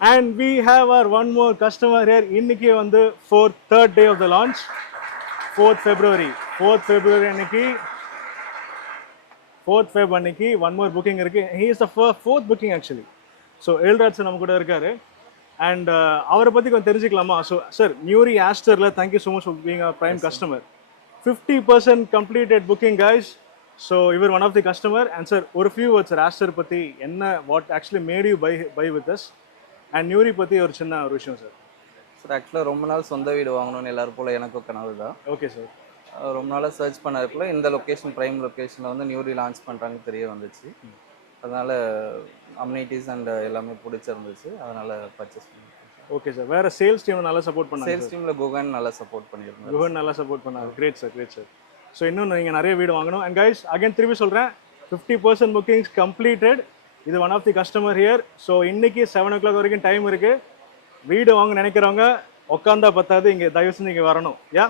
And we have our one more customer here. இன்னைக்கு வந்து third day of the launch, 4th February. 4th February அன்னைக்கு 4th Feb அன்னைக்கு one more booking இருக்கு. He is the fourth booking actually. So Elraj நம்ம கூட இருக்காரு. And அவரை பத்தி கொஞ்சம் தெரிஞ்சுக்கலாமா? So sir, Nuri Asterல thank you so much for being a prime customer. 50% completed booking guys. So you were one of the customer. And sir, ஒரு few words sir Aster பத்தி என்ன what actually made you buy with us? And Nuri பத்தி ஒரு சின்ன ஒரு விஷயம் sir. Sir ஆக்சுவலாக ரொம்ப நாள் சொந்த வீடு வாங்கணும்னு எல்லாரும் போல எனக்கும் கனவு தான். Okay sir. ரொம்ப நாளாக சர்ச் பண்ணதுக்குள்ள இந்த லொக்கேஷன் ப்ரைம் லொக்கேஷனில் வந்து நியூரி லான்ச் பண்ணுறாங்க தெரிய வந்துச்சு. அதனால் அம்யூனிட்டிஸ் அண்ட் எல்லாமே பிடிச்சிருந்துச்சு, அதனால் பர்ச்சேஸ் பண்ணிட்டேன். Okay sir. வேறு சேல்ஸ் டீம் நல்லா சப்போர்ட் பண்ணாங்க? சேல்ஸ் டீமில் குகன் நல்லா சப்போர்ட் பண்ணியிருந்தாங்க. குகன் நல்லா சப்போர்ட் பண்ணாங்க. Great sir, great sir. So இன்னும் நீங்கள் நிறைய வீடு வாங்கணும். அண்ட் கைஸ் அகைன் திரும்பி சொல்கிறேன், 50% புக்கிங்ஸ் கம்ப்ளீட்டட். இது one of the customer here. So இன்னைக்கு 7 o'clock வரைக்கும் டைம் இருக்குது. வீடு வாங்க நினைக்கிறவங்க உட்காந்தா பத்தாது, இங்கே தயவு செஞ்சு இங்கே வரணும். யா